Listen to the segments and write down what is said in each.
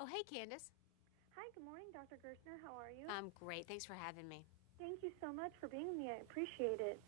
Oh, hey, Candace. Hi, good morning, Dr. Gerstner. How are you? I'm great. Thanks for having me. Thank you so much for being with me. I appreciate it.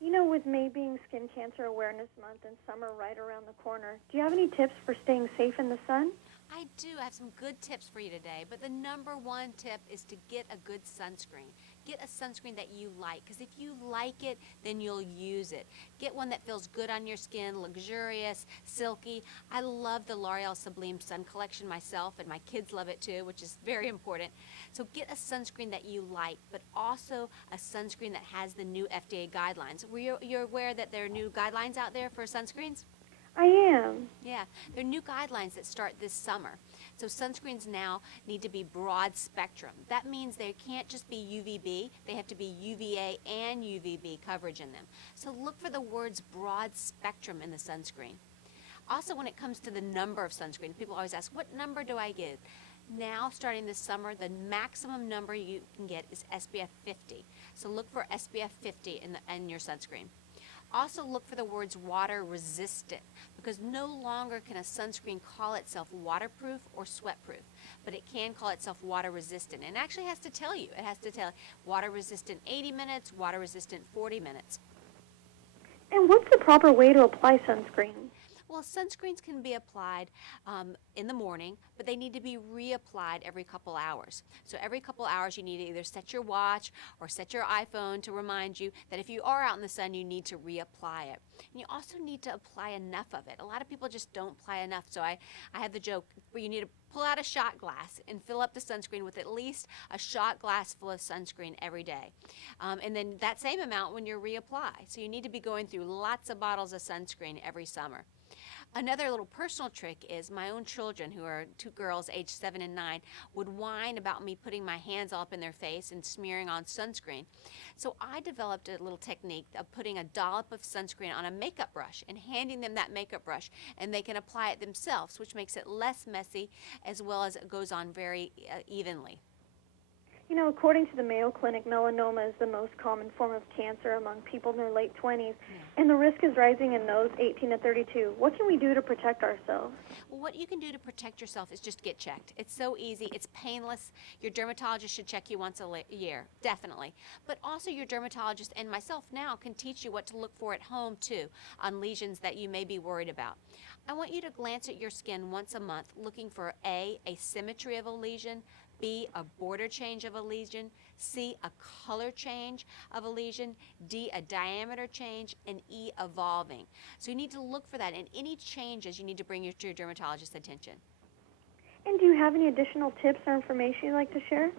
You know, with May being Skin Cancer Awareness Month and summer right around the corner, do you have any tips for staying safe in the sun? I do have some good tips for you today, but the number one tip is to get a good sunscreen. Get a sunscreen that you like, because if you like it, then you'll use it. Get one that feels good on your skin, luxurious, silky. I love the L'Oreal Sublime Sun Collection myself, and my kids love it too, which is very important. So get a sunscreen that you like, but also a sunscreen that has the new FDA guidelines. You're aware that there are new guidelines out there for sunscreens? I am. Yeah, there are new guidelines that start this summer. So sunscreens now need to be broad spectrum. That means they can't just be UVB, they have to be UVA and UVB coverage in them. So look for the words broad spectrum in the sunscreen. Also, when it comes to the number of sunscreen, people always ask, what number do I get? Now, starting this summer, the maximum number you can get is SPF 50. So look for SPF 50 in your sunscreen. Also look for the words water resistant, because no longer can a sunscreen call itself waterproof or sweatproof, but it can call itself water resistant, and actually has to tell you. It has to tell water resistant 80 minutes, water resistant 40 minutes. And what's the proper way to apply sunscreen? Well, sunscreens can be applied in the morning, but they need to be reapplied every couple hours. So every couple hours you need to either set your watch or set your iPhone to remind you that if you are out in the sun, you need to reapply it. And you also need to apply enough of it. A lot of people just don't apply enough. So I have the joke where you need to pull out a shot glass and fill up the sunscreen with at least a shot glass full of sunscreen every day. And then that same amount when you reapply. So you need to be going through lots of bottles of sunscreen every summer. Another little personal trick is my own children, who are two girls aged 7 and 9, would whine about me putting my hands all up in their face and smearing on sunscreen. So I developed a little technique of putting a dollop of sunscreen on a makeup brush and handing them that makeup brush, and they can apply it themselves, which makes it less messy as well as it goes on very evenly. You know, according to the Mayo Clinic, melanoma is the most common form of cancer among people in their late 20s, and the risk is rising in those 18 to 32. What can we do to protect ourselves? Well, what you can do to protect yourself is just get checked. It's so easy. It's painless. Your dermatologist should check you once a year, definitely. But also your dermatologist and myself now can teach you what to look for at home, too, on lesions that you may be worried about. I want you to glance at your skin once a month looking for A, asymmetry of a lesion, B, a border change of a lesion, C, a color change of a lesion, D, a diameter change, and E, evolving. So you need to look for that, and any changes you need to bring to your dermatologist's attention. And do you have any additional tips or information you'd like to share?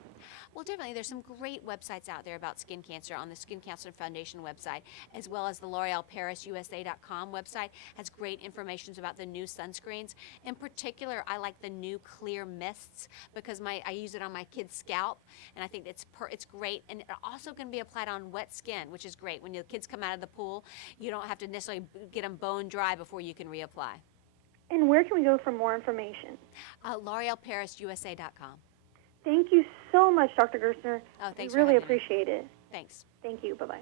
Well, definitely. There's some great websites out there about skin cancer on the Skin Cancer Foundation website, as well as the L'Oreal ParisUSA.com website has great information about the new sunscreens. In particular, I like the new clear mists because I use it on my kid's scalp, and I think it's great. And it also can be applied on wet skin, which is great. When your kids come out of the pool, you don't have to necessarily get them bone dry before you can reapply. And where can we go for more information? L'Oreal ParisUSA.com. Thank you so much, Dr. Gerstner. Oh, thanks. We really appreciate it. Thanks. Thank you. Bye-bye.